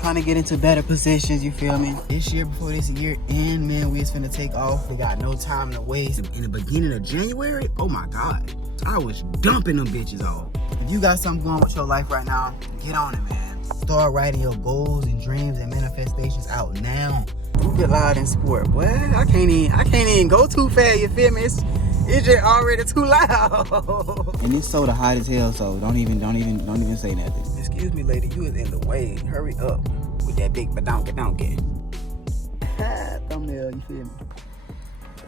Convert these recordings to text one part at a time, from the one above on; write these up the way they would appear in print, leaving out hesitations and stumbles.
trying to get into better positions, you feel me? This year, before this year end, man, we is finna take off. We got no time to waste. In the beginning of January, oh my God, I was dumping them bitches off. If you got something going with your life right now, get on it, man. Start writing your goals and dreams and manifestations out now. You get loud in sport, boy. I can't even go too fast, you feel me? It's just already too loud. And it's so the hot as hell, so don't even say nothing. Excuse me, lady, you is in the way. Hurry up with that big badonka. Thumbnail, you feel me?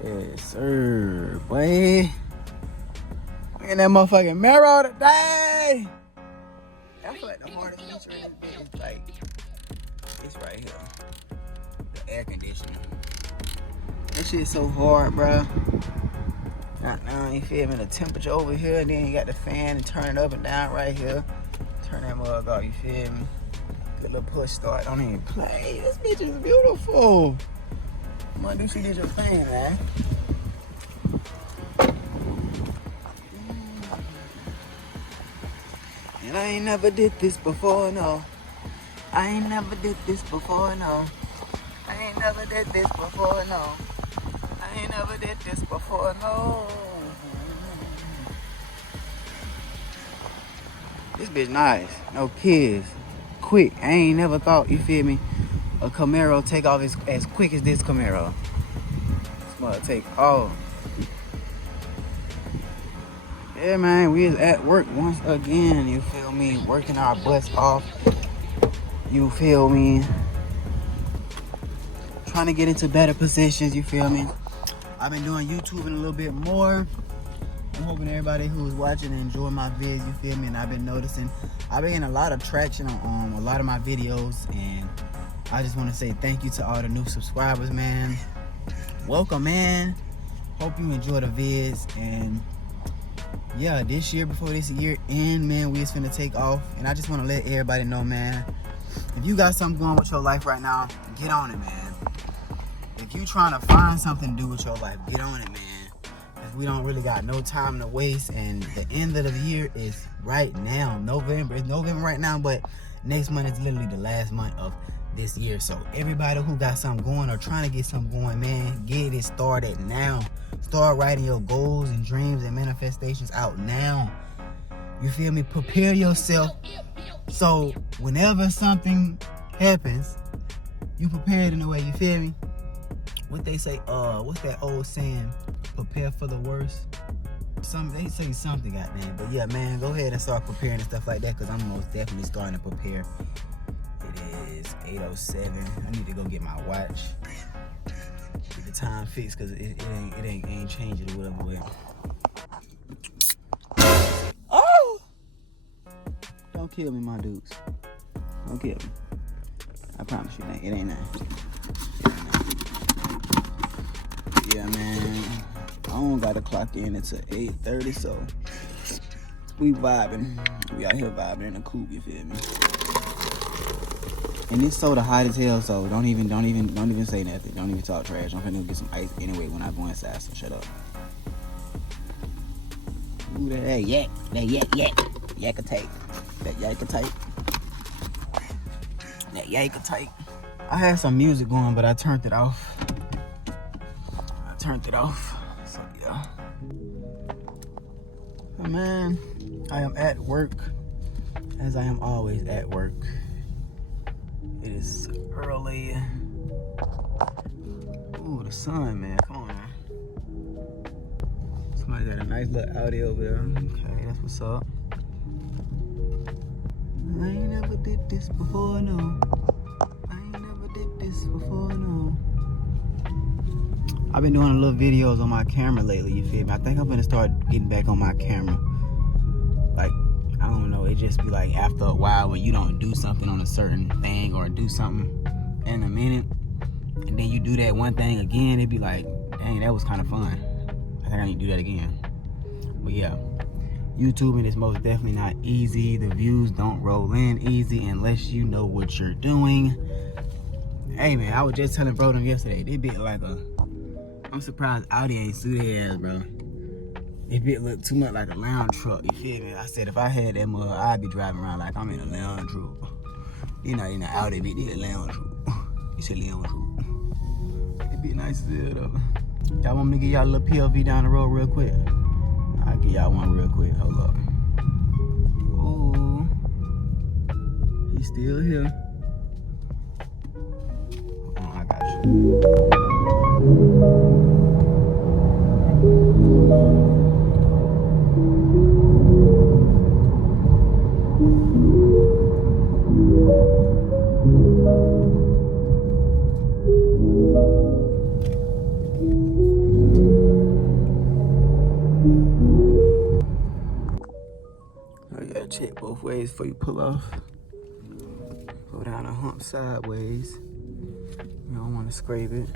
Yes, sir, boy. Look at that motherfucking Camaro today. I feel like the hardest feature in this bit is like this right here. The air conditioning. That shit is so hard, bro. Now, you feel me? The temperature over here, and then you got the fan and turn it up and down right here. Turn that mug off, you feel me? Good little push start. Don't even play. This bitch is beautiful. Come on, do she did your thing, man. And I ain't never did this before, no. I ain't never did this before, no. I ain't never did this before, no. I ain't never did this before, no. This bitch nice. No kids. Quick. I ain't never thought, you feel me, a Camaro take off as quick as this Camaro. This mother take off. Yeah, man, we is at work once again, you feel me? Working our butts off. You feel me? Trying to get into better positions, you feel me? I've been doing YouTubing a little bit more. I'm hoping everybody who's watching and enjoying my vids, you feel me? And I've been noticing, I've been getting a lot of traction on a lot of my videos, and I just want to say thank you to all the new subscribers, man. Welcome, man. Hope you enjoy the vids, and yeah, this year, before this year end, man, we is finna take off, and I just want to let everybody know, man, if you got something going with your life right now, get on it, man. If you trying to find something to do with your life, get on it, man. Because we don't really got no time to waste, and the end of the year is right now. November. It's November right now, but next month is literally the last month of this year. So everybody who got something going or trying to get something going, man, get it started now. Start writing your goals and dreams and manifestations out now. You feel me? Prepare yourself so whenever something happens, you prepared in a way, you feel me? What they say, what's that old saying? Prepare for the worst. They say something, goddamn. But yeah, man, go ahead and start preparing and stuff like that, because I'm most definitely starting to prepare. It is 8:07. I need to go get my watch. Get the time fixed, because it ain't changing or whatever. Oh! Don't kill me, my dudes. Don't kill me. I promise you, it ain't nothing. Yeah, man, I don't gotta clock in until 8:30, so we vibing. We out here vibing in the coupe, you feel me? And it's so the hot as hell, so don't even say nothing. Don't even talk trash. I'm finna get some ice anyway when I go inside, so shut up. Ooh, that yak, yak-a-take. That yak-a-take. That yak-a-take. I had some music going, but I turned it off. So yeah. But man, I am at work, as I am always at work. It is early. Ooh, the sun, man. Come on, man. Somebody got a nice little Audi over there. Okay, that's what's up. I ain't never did this before, no. I've been doing little videos on my camera lately, you feel me? I think I'm gonna start getting back on my camera. Like, I don't know, it just be like after a while when you don't do something on a certain thing or do something in a minute, and then you do that one thing again, it'd be like, dang, that was kind of fun. I think I need to do that again. But yeah, YouTubing is most definitely not easy. The views don't roll in easy unless you know what you're doing. Hey man, I was just telling bro them yesterday, they be like I'm surprised Audi ain't sued their ass, bro. It bit look too much like a lounge truck, you feel me? I said if I had that mug, I'd be driving around like I'm in a lounge truck. They're not in the Audi, but they're lounge. It's a lounge. It be nice as hell though. Y'all want me to give y'all a little POV down the road real quick? I'll give y'all one real quick. Hold up. Ooh. He's still here. Oh, I got you. You gotta check both ways before you pull off. Go down a hump sideways. You don't want to scrape it.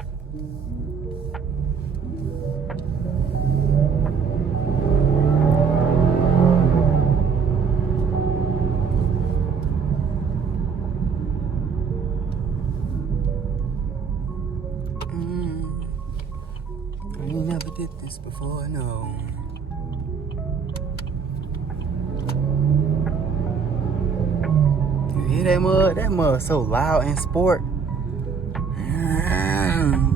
I ain't never did this before, no. You hear that mud? That mud so loud in sport.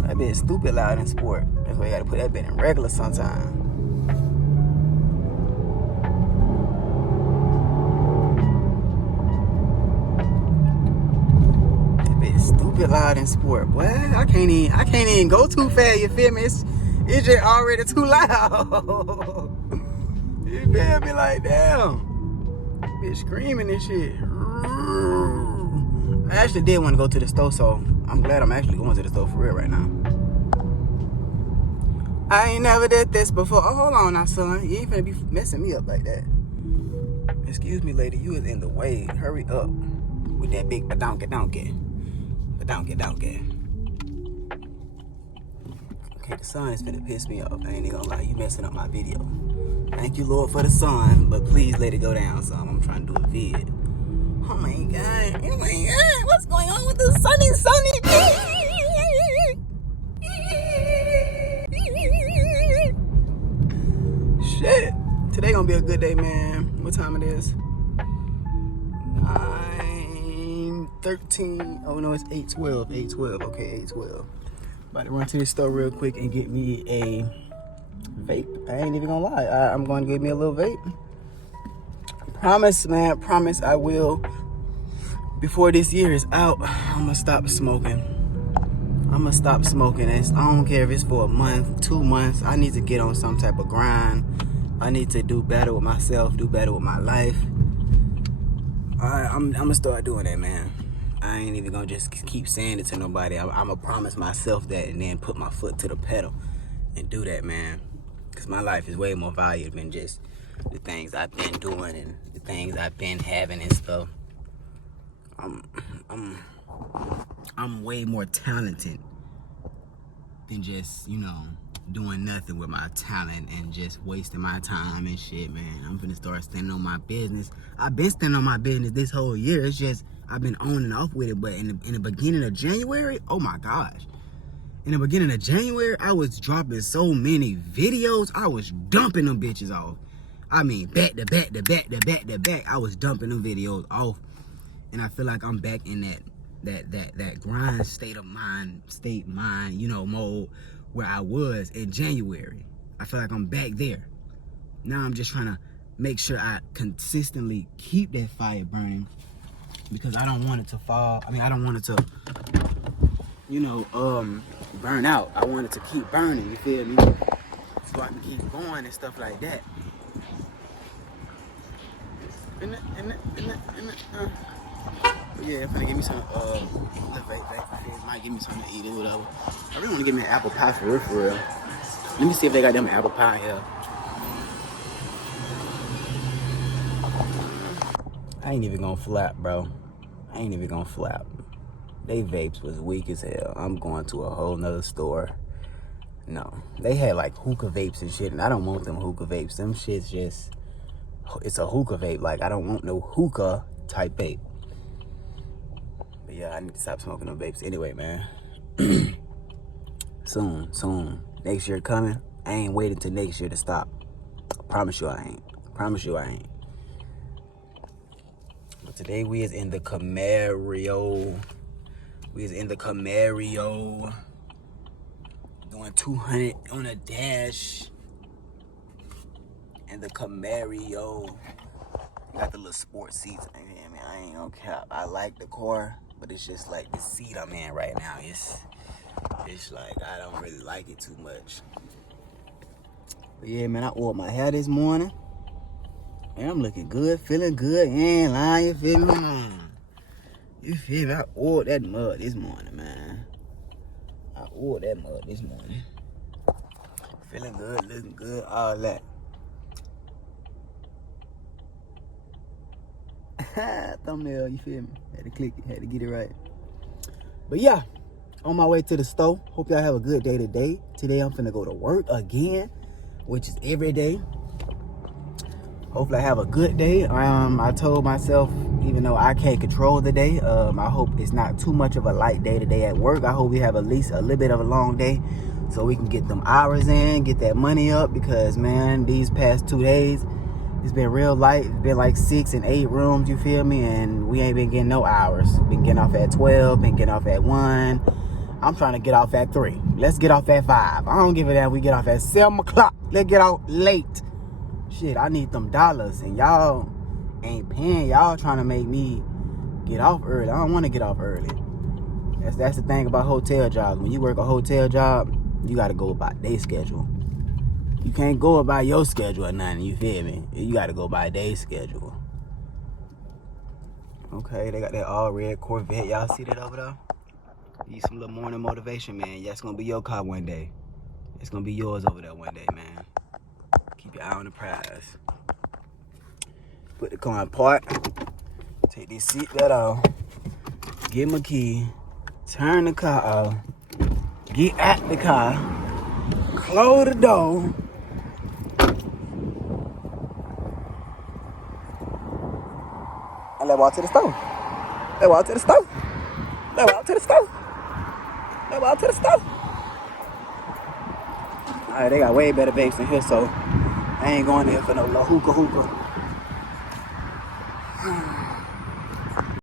That bitch stupid loud in sport. That's why you gotta put that bitch in regular sometime. That bitch stupid loud in sport. Boy, I can't even go too fast, you feel me? It's just already too loud. You feel me? Like, damn. Bitch screaming and shit. I actually did want to go to the store, so I'm glad I'm actually going to the store for real right now. I ain't never did this before. Oh, hold on now, son. You ain't finna be messing me up like that. Excuse me, lady. You is in the way. Hurry up with that big donkey. Okay, the sun is finna piss me off. I ain't even gonna lie. You messing up my video. Thank you, Lord, for the sun, but please let it go down, son. I'm trying to do a vid. Oh my God. Oh my God. What's going on with the sunny? Shit. Today gonna be a good day, man. What time it is? 9:13. Oh no, it's 8:12. 8:12. Okay, 8:12. About to run to the store real quick and get me a vape. I ain't even gonna lie. I'm going to get me a little vape. Promise, man. Promise I will. Before this year is out, I'm gonna stop smoking. I don't care if it's for a month, 2 months. I need to get on some type of grind. I need to do better with myself, do better with my life. I'm gonna start doing that, man. I ain't even gonna just keep saying it to nobody. I'm gonna promise myself that and then put my foot to the pedal and do that, man. Cause my life is way more valuable than just the things I've been doing and the things I've been having and stuff. I'm way more talented than just, doing nothing with my talent and just wasting my time and shit, man. I'm finna start standing on my business. I've been standing on my business this whole year. It's just I've been on and off with it. But in the beginning of January, oh my gosh. In the beginning of January, I was dropping so many videos. I was dumping them bitches off. I mean, back to back. I was dumping them videos off. And I feel like I'm back in that grind state mind, mode where I was in January. I feel like I'm back there. Now I'm just trying to make sure I consistently keep that fire burning because I don't want it to fall. I mean, I don't want it to, burn out. I want it to keep burning, you feel me? So I can keep going and stuff like that. Yeah, if I give me some, might give me something to eat or whatever. I really want to get me an apple pie for real. Let me see if they got them apple pie here. I ain't even gonna flap, bro. They vapes was weak as hell. I'm going to a whole nother store. No, they had like hookah vapes and shit, and I don't want them hookah vapes. Them shit's just, it's a hookah vape. Like, I don't want no hookah type vape. But yeah, I need to stop smoking them vapes. Anyway, man. Soon. Next year coming. I ain't waiting till next year to stop. I promise you I ain't. I'm gonna Today we is in the Camaro. We is in the Camaro. Doing 200 on a dash. And the Camaro. Got the little sports seats. I mean, I ain't gonna cap. I like the car, but it's just like the seat I'm in right now. It's like I don't really like it too much. But yeah, man, I oiled my hair this morning. And I'm looking good, feeling good. You ain't lying, you feel me? You feel me? I oiled that mud this morning, man. I oiled that mud this morning. Feeling good, looking good, all that. Thumbnail, you feel me? Had to click it, had to get it right. But yeah, on my way to the store. Hope y'all have a good day today. Today I'm finna go to work again, which is every day. Hopefully I have a good day. I told myself, even though I can't control the day, I hope it's not too much of a light day today at work. I hope we have at least a little bit of a long day so we can get them hours in, get that money up, because man, these past 2 days, it's been real light. It's been like 6 and 8 rooms, you feel me? And we ain't been getting no hours. Been getting off at 12, been getting off at 1. I'm trying to get off at 3. Let's get off at 5. I don't give a damn we get off at 7 o'clock. Let's get out late. Shit, I need them dollars, and y'all ain't paying. Y'all trying to make me get off early. I don't want to get off early. That's the thing about hotel jobs. When you work a hotel job, you got to go by day schedule. You can't go by your schedule or nothing, you feel me? You got to go by day schedule. Okay, they got that all red Corvette. Y'all see that over there? Need some little morning motivation, man. Yeah, it's going to be your car one day. It's going to be yours over there one day, man. Keep your eye on the prize. Put the car in park. Take this seatbelt off. Get my key. Turn the car off. Get at the car. Close the door. And let's walk to the store. Let's walk to the store. Let's walk to the store. Let's walk to the store. Alright, they got way better vapes in here, so I ain't going there for no little hookah.